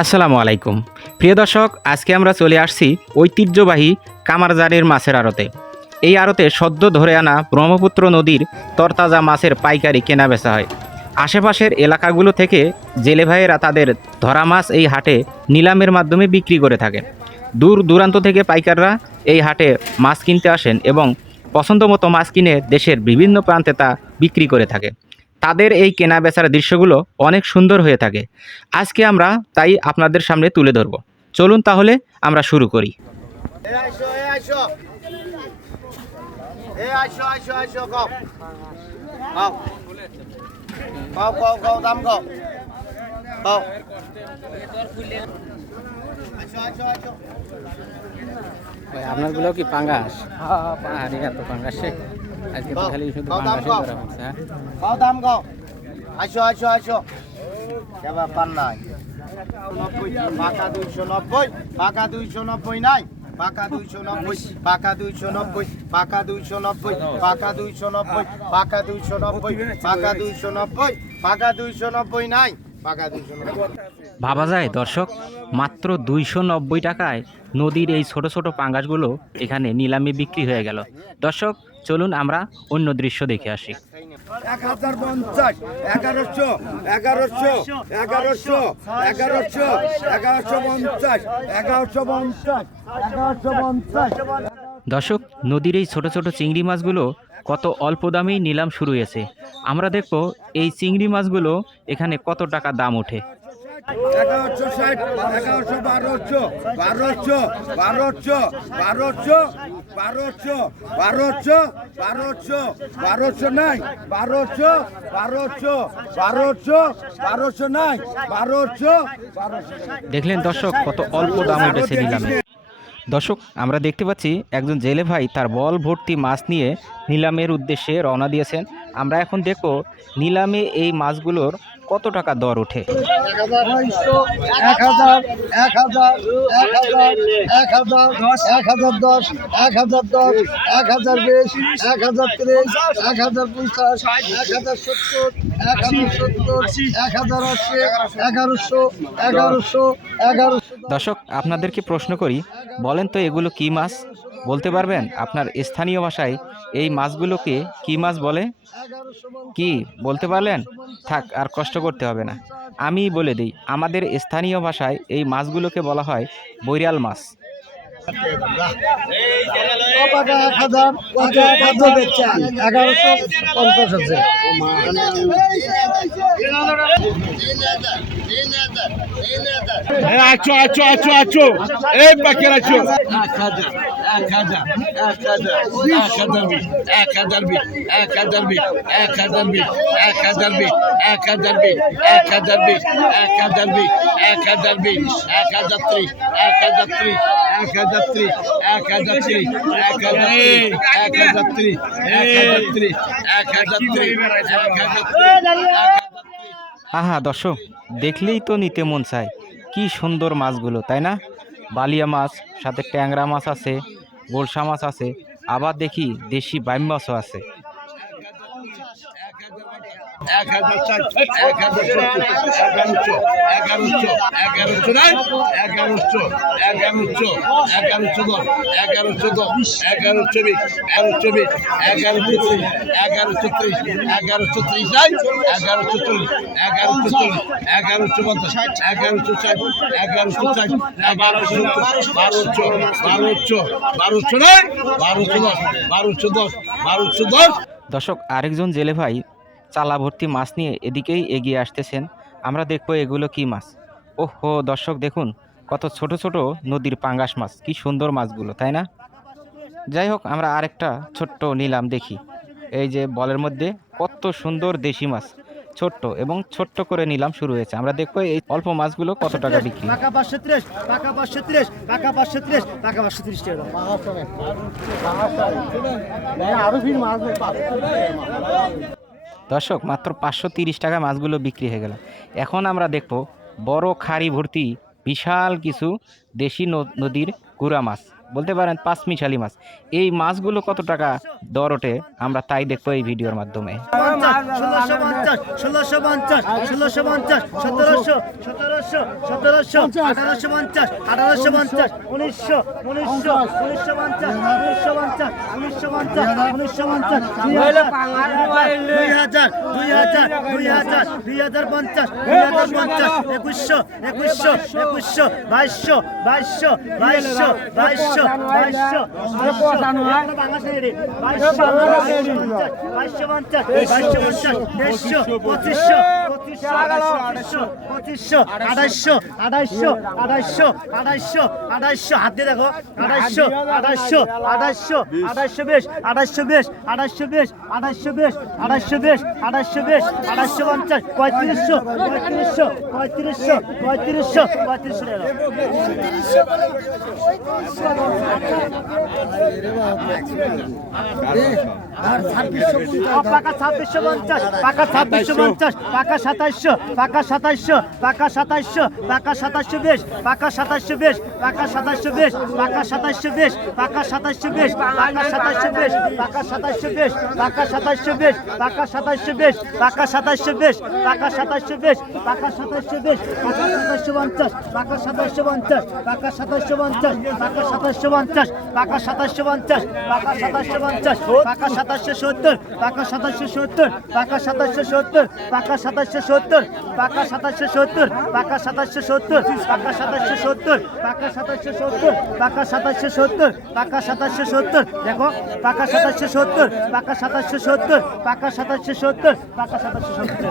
আসসালামু আলাইকুম প্রিয় দর্শক, আজকে আমরা চলে আসছি ঐতিহ্যবাহী কামারজারের মাছের আড়তে। এই আড়তে সদ্য ধরে আনা ব্রহ্মপুত্র নদীর তরতাজা মাছের পাইকারি কেনা বেচা হয়। আশেপাশের এলাকাগুলো থেকে জেলে ভাইয়েরা তাদের ধরা মাছ এই হাটে নিলামের মাধ্যমে বিক্রি করে থাকে। দূর দূরান্ত থেকে পাইকাররা এই হাটে মাছ কিনতে আসেন এবং পছন্দমতো মাছ কিনে দেশের বিভিন্ন প্রান্তে তা বিক্রি করে থাকে। তাদের এই কেনা বেচার দৃশ্যগুলো অনেক সুন্দর হয়ে থাকে। আজকে আমরা তাই আপনাদের সামনে তুলে ধরব। চলুন তাহলে আমরা শুরু করি। আপনারগুলো কি পাঙ্গাস? আরে এত পাঙ্গাসে আজকে তো খালি শুধু পাঙ্গাসই করা হচ্ছে। হ্যাঁ কও দাম কও। আইসো কেবা পান নাই 90 পাকা 290 পাকা 290 নাই পাকা 290 পাকা 290 পাকা 290 পাকা 290 পাকা 290 পাকা 290 পাকা 290 নাই পাকা 290। ভাবা যায় দর্শক, মাত্র 290 টাকায় নদীর এই ছোট ছোট পাঙ্গাসগুলো এখানে নিলামে বিক্রি হয়ে গেল। দর্শক চলুন আমরা অন্য দৃশ্য দেখে আসি। 1050 1100 1100 1100 1100 1150 1150 1150। দর্শক, নদীর এই ছোট ছোট চিংড়ি মাছগুলো কত অল্প দামেই নিলাম শুরু হয়েছে। আমরা দেখব এই চিংড়ি মাছগুলো এখানে কত টাকা দাম ওঠে। 1160 1100 1200 1200 1200 1200 1200 1200 1200 1200 নাই 1200 1200 1200 1200 নাই 1200 1200। দেখলেন দর্শক, কত অল্প দাম উঠেছে নিলামে। দর্শক, আমরা দেখতে পাচ্ছি একজন জেলে ভাই তার বল ভর্তি মাছ নিয়ে নিলামের উদ্দেশ্যে রওনা দিয়েছেন। আমরা এখন দেখব নিলামে এই মাছগুলোর কত টাকা দর ওঠে। 1000 1000 1000 1010 1010 1010 1020 1030 1050 1070 1070 1080 1100 1100। দর্শক, আপনাদেরকে প্রশ্ন করি, বলেন তো এগুলো কি মাছ? বলতে পারবেন আপনার স্থানীয় ভাষায় এই মাছগুলোকে কি মাছ বলে? কি বলতে পারলেন? থাক, আর কষ্ট করতে হবে না, আমি বলে দিই। আমাদের স্থানীয় ভাষায় এই মাছগুলোকে বলা হয় বৈরাল মাছ। 1030 আহা দর্শক, দেখলেই তো নিতে মন চায়। কি সুন্দর মাছগুলো, তাই না? বালিয়া মাছ, সাথে ট্যাংরা মাছ আছে, গোলসা মাছ আছে, আবার দেখি দেশি বাইম মাছও আছে। 1210 দর্শক, আরেকজন জেলে ভাই চালা ভর্তি মাছ নিয়ে এদিকেই এগিয়ে আসতেছেন। আমরা দেখব এগুলো কি মাছ। ওহো দর্শক, দেখুন কত ছোট ছোট নদীর পাঙ্গাস মাছ, কি সুন্দর মাছগুলো, তাই না? যাই হোক, আমরা আরেকটা ছোট্ট নিলাম দেখি। এই যে বলের মধ্যে কত সুন্দর দেশি মাছ, ছোট্ট এবং ছোট্ট করে নিলাম শুরু হয়েছে। আমরা দেখবো এই অল্প মাছগুলো কত টাকা বিক্রি। টাকা 530 টাকা 530 টাকা 530 টাকা 530 টাকা আরো ফির মাছ দর্শক, মাত্র 530 টাকা মাছগুলো বিক্রি হয়ে গেল। এখন আমরা দেখব বড় খাড়ি ভর্তি বিশাল কিছু দেশি নদীর গুড়া মাছ। বলতে পারেন পাঁচমিশালি মাছ। এই মাছগুলো কত টাকা দর ওঠে আমরা তাই দেখবো এই ভিডিওর মাধ্যমে। 1650 1650 1650 1700 1700 1700 1850 1850 1900 1900 1950 1950 1950 2000 2000 2000 2050 2050 2100 2100 2100 2200 2200 2200 হাতে দেখো 2800 2800 2800 2820 2820 2820 2820 2820 2820 2850 3500 3500 3500 3500 3500 পাকা 2650 পাকা 2650 পাকা 2700 পাকা 2700 পাকা 2700 পাকা 2720 পাকা 2720 পাকা 2720 পাকা 2720 পাকা 2720 পাকা 2720 পাকা 2720 পাকা 2720 পাকা 2720 পাকা 2720 পাকা 2720 পাকা 2720 পাকা 2750 পাকা 2750 পাকা 2750 পাকা 2750 পাকা 2750 পাকা 2750 পাকা 2770 পাকা 2770 পাকা 2770 পাকা 2770 পাকা 2770 পাকা 2770 পাকা 2770 পাকা 2770 পাকা 2770 দেখো পাকা 2770 পাকা 2770 পাকা 2770 পাকা 2770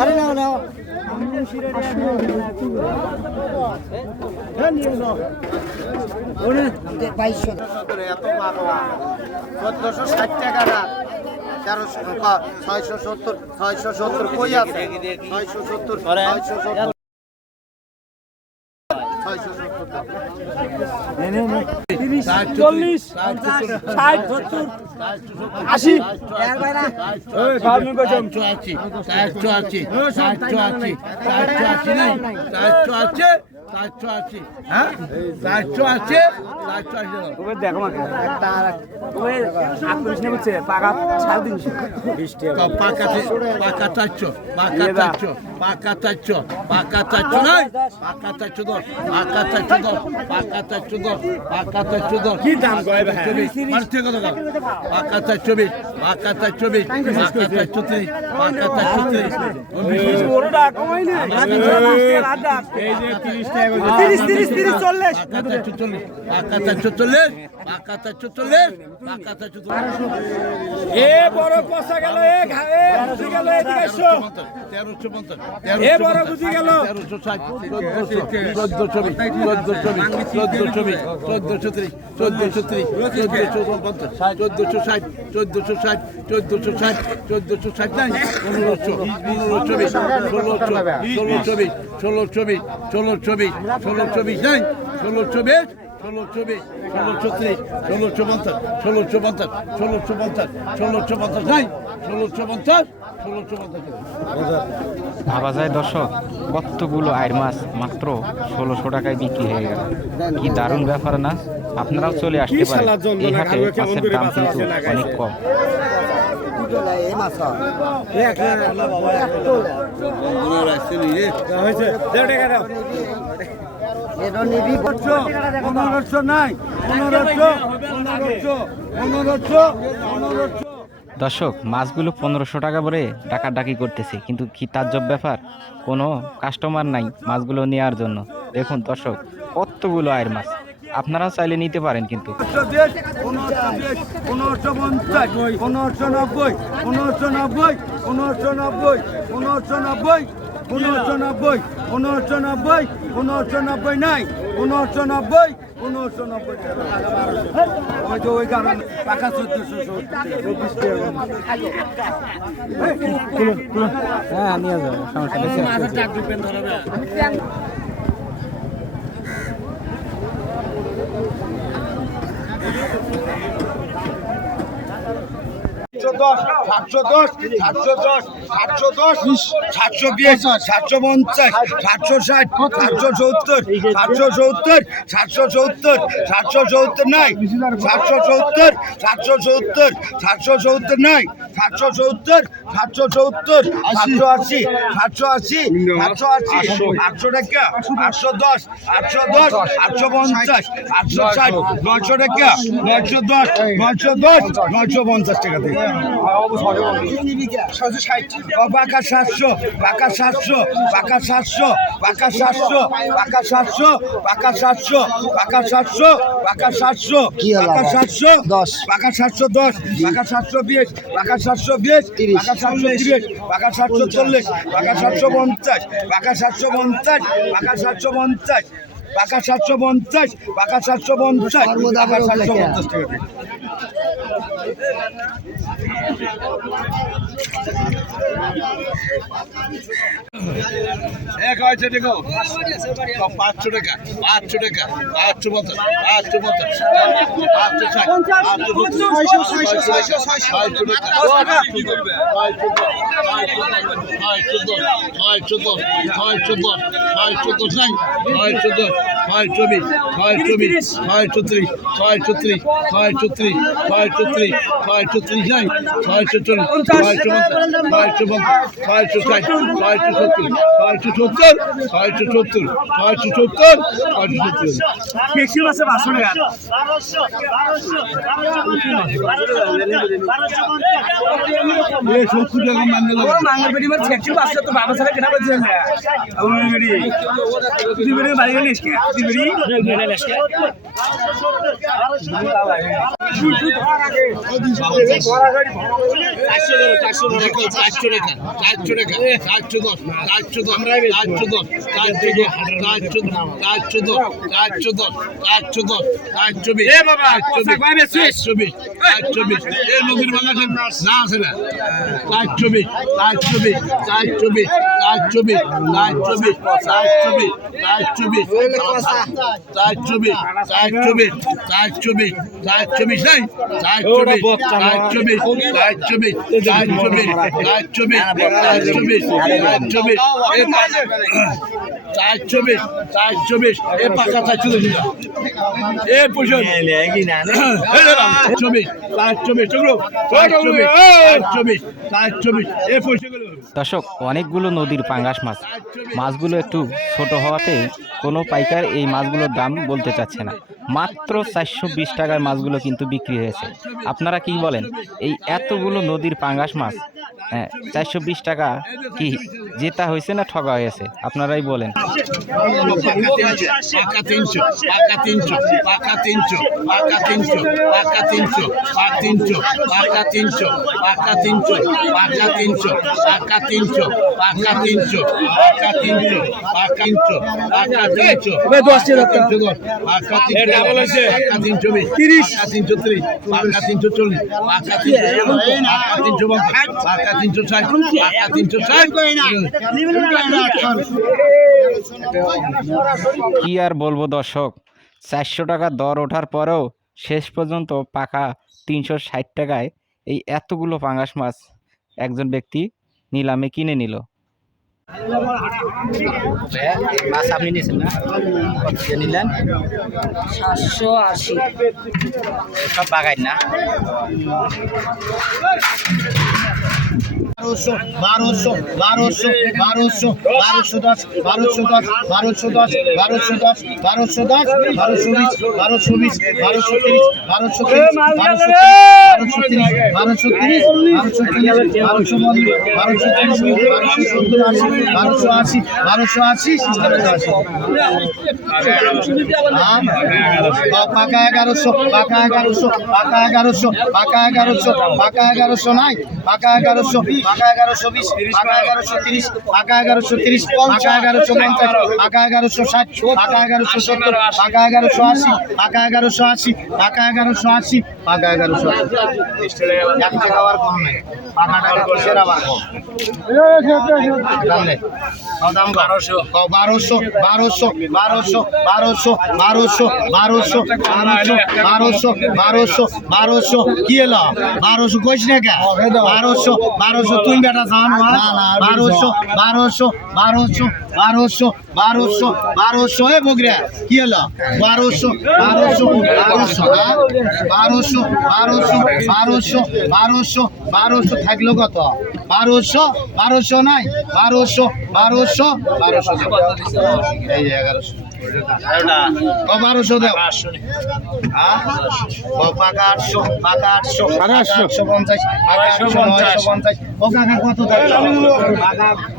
আরে নাও নাও এত বাবা 1460 টাকা না 670 670 কই আছে 670 670 40 কি দাম কয় ভাই? পাকা 24 পাকা 24 পাকা 34 পাকা 34 ওটা কমাই না এই যে 30 টাকা 30 30 30 40 পাকা 44 পাকা 44 পাকা 44 পাকা 44 এ বড় কষা গেল এ বুঝি গেল এদিকে এসো 1350 এ বড় বুঝি গেল 1650 ভাবা যায় দর্শক কতগুলো আয়ের মাছ মাত্র 1600 টাকায় বিক্রি হয়ে গেল। কি দারুণ ব্যাপার না? আপনারাও চলে আসতে পারেন, এই হাটে মাছের দাম কিন্তু অনেক কম। হয়েছে পনেরোশো নাই, পনেরোশো, পনেরোশো, পনেরোশো, পনেরোশো। দর্শক মাছগুলো 1500 টাকা করে ডাকাডাকি করতেছে, কিন্তু কি তাজ্জব ব্যাপার, কোনো কাস্টমার নাই মাছগুলো নেওয়ার জন্য। দেখুন দর্শক কতগুলো আয়ের মাছ, আপনারাও চাইলে নিতে পারেন কিন্তু। 1550, 1590, 1590, 1590, 1590, 1590, 1590, 1590 নাই, 1590, 1590 ওই তো ওই কারণে টাকা 1400 হ্যাঁ নিয়ে যাবো, সমস্যা নেই। 710, 710, 710, 720, 750, 760, 770, 770, 770, 770 নাই, 770, 770, 770 নাই, 770, 770, 780, 780, 780, 800 টাকা, 810, 810, 850, 860, 900 টাকা, 910, 910, 950 টাকা থেকে। পাকা 700, পাকা 700, পাকা 700, পাকা 700, পাকা 700, পাকা 700, পাকা 700, পাকা 700, পাকা 700, 10, পাকা 710, পাকা 720, পাকা 720, পাকা 730, পাকা 740, পাকা 750, পাকা 750, পাকা 750, পাকা 750, পাকা 750, পাকা 750 টাকা থেকে। এক হয়েছে দেখো 500 টাকা, 500 টাকা, 550, 550, দর্শক অনেকগুলো নদীর পাঙ্গাস মাছ, মাছগুলো একটু ছোট হওয়াতে কোনো পাইকার এই মাছগুলোর দাম বলতে চাচ্ছে না। মাত্র 420 টাকায় মাছগুলো কিন্তু বিক্রি হয়েছে। আপনারা কি বলেন, এই এতগুলো নদীর পাঙ্গাস মাছ 420 টাকা কি জেতা হয়েছে না ঠকা হয়েছে? আপনারাই বলেন। কি আর বলবো দর্শক, 400 টাকা দর ওঠার পরেও শেষ পর্যন্ত পাকা 360 টাকায় এই এতগুলো পাঙ্গাস মাছ একজন ব্যক্তি নিলামে কিনে নিল। মাছ আপনি নিয়েছেন না, কত দিয়ে নিলেন? 780 সব বাগাই না? 1200 1200 1200 1210 1210 1210 1210 1210 1210 1220 1220 পাকা 1100 পাকা 1100 পাকা 1100 পাকা 1100 পাকা 1100 নাই পাকা 1100 পাকা 1120 পাকা 1130 পাকা 1130 পাকা 1150 পাকা 1160 পাকা 1170 পাকা 1180 পাকা 1180 পাকা 1180 পাকা 1180 এক টাকা আর কম নাই পাকা টাকা কিসের আবার কম জানলে দাম 1200 1200 1200 1200 1200 1200 1200 1200 কি এলো 1200 কইছ না কে 1200 1200 তুই বেটা জান না 1200 1200 1200 1200 1200 1200 এ বগরা কি এলো 1200 1200 1200 1200 1200 1200 থাকলো কত 1200 1200 নাই 1200 1200 1200 এই যে 1100 1200 দেও পাকা 800 পাকা 800 850 পাকা 950 ও কাকা কত দাম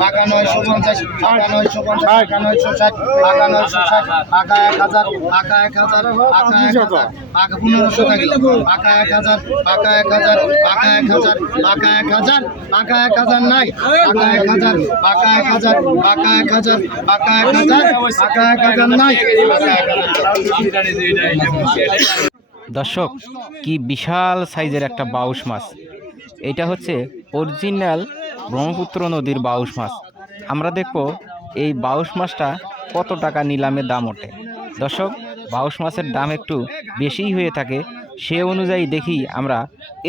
পাকা 950 পাকা 950 পাকা 960 পাকা 960 পাকা 1000 পাকা 1000 পাকা 1000 পাকা 1500 থাকলো পাকা 1000 পাকা 1000 পাকা 1000 পাকা 1000 পাকা 1000 নাই পাকা 1000 পাকা 1000 পাকা 1000 পাকা 1000 পাকা 1000 নাই দর্শক কি বিশাল সাইজের একটা বাউস মাছ। এটা হচ্ছে অরিজিনাল ব্রহ্মপুত্র নদীর বাউস মাছ। আমরা দেখব এই বাউস মাছটা কত টাকা নিলামে দাম ওঠে। দর্শক বাউস মাছের দাম একটু বেশিই হয়ে থাকে, সে অনুযায়ী দেখি আমরা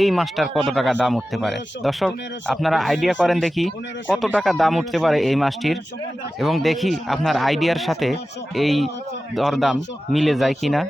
এই মাছটার কত টাকা দাম উঠতে পারে। দর্শক আপনারা আইডিয়া করেন দেখি কত টাকা দাম উঠতে পারে এই মাছটির, এবং দেখি আপনার আইডিয়ার সাথে এই দরদাম মিলে যায় কিনা।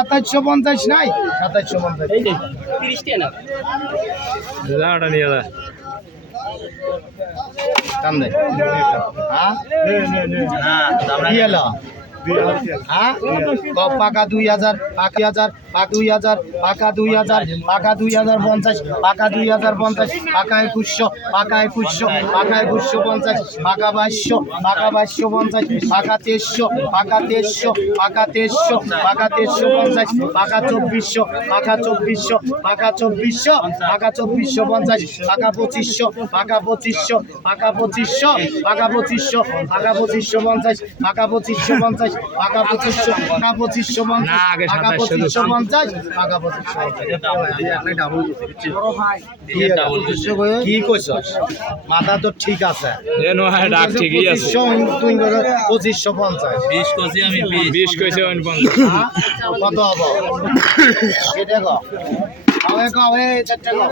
2750 নাই 2750 দাম দেয় পাকা 2000 পাকা 1000 পাকা 2000 পাকা 2000 পাকা 2050 পাকা 2050 পাকা 2100 পাকা 2100 পাকা 2150 পাকা 2200 পাকা 2250 পাকা 2300 পাকা 2300 পাকা 2300 পাকা 2350 পাকা 2400 পাকা 2400 পাকা 2400 পাকা 2450 পাকা 2500 পাকা 2500 পাকা 2500 পাকা 2500 পাকা 2550 পাকা 2550 পাকা 2500 পাকা 2550 পাকা 2550 পাকা 2550 কি কইছস মাথা তো ঠিক আছে ঠিকই আছে। 2550 20 কইছি আমি 20 কইছি আমি 50 কত হবো এটা গো কবে কবে চারটে গো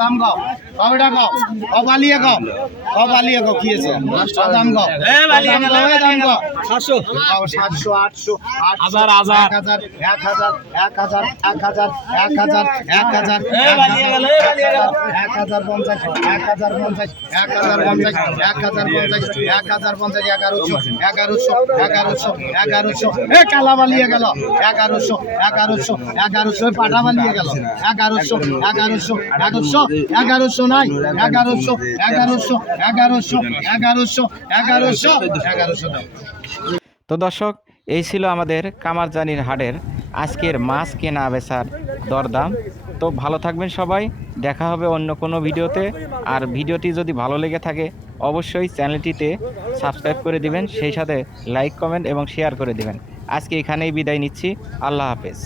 দাম গো কবেটা গো কবালিয়ে গো কি আছে দাম গো এ বালিয়ে দাম গো 700 700 800 1000 1000 1000 1000 1000 1000 1000 এ বালিয়ে গেল 1050 1050 1050 1050 1100 এ কালা বালিয়ে গেল 1100 পাটা বালিয়ে গেল 1100 নাই 1100 1100 1100 1100 1100 1100 দাও। তো দর্শক, এই ছিল আমাদের কামারজানির হাটের আজকের মাছ কেনা বেচার দরদাম। তো ভালো থাকবেন সবাই, দেখা হবে অন্য কোনো ভিডিওতে। আর ভিডিওটি যদি ভালো লেগে থাকে অবশ্যই চ্যানেলটিতে সাবস্ক্রাইব করে দিবেন, সেই সাথে লাইক কমেন্ট এবং শেয়ার করে দিবেন। আজকে এখানেই বিদায় নিচ্ছি, আল্লাহ হাফেজ।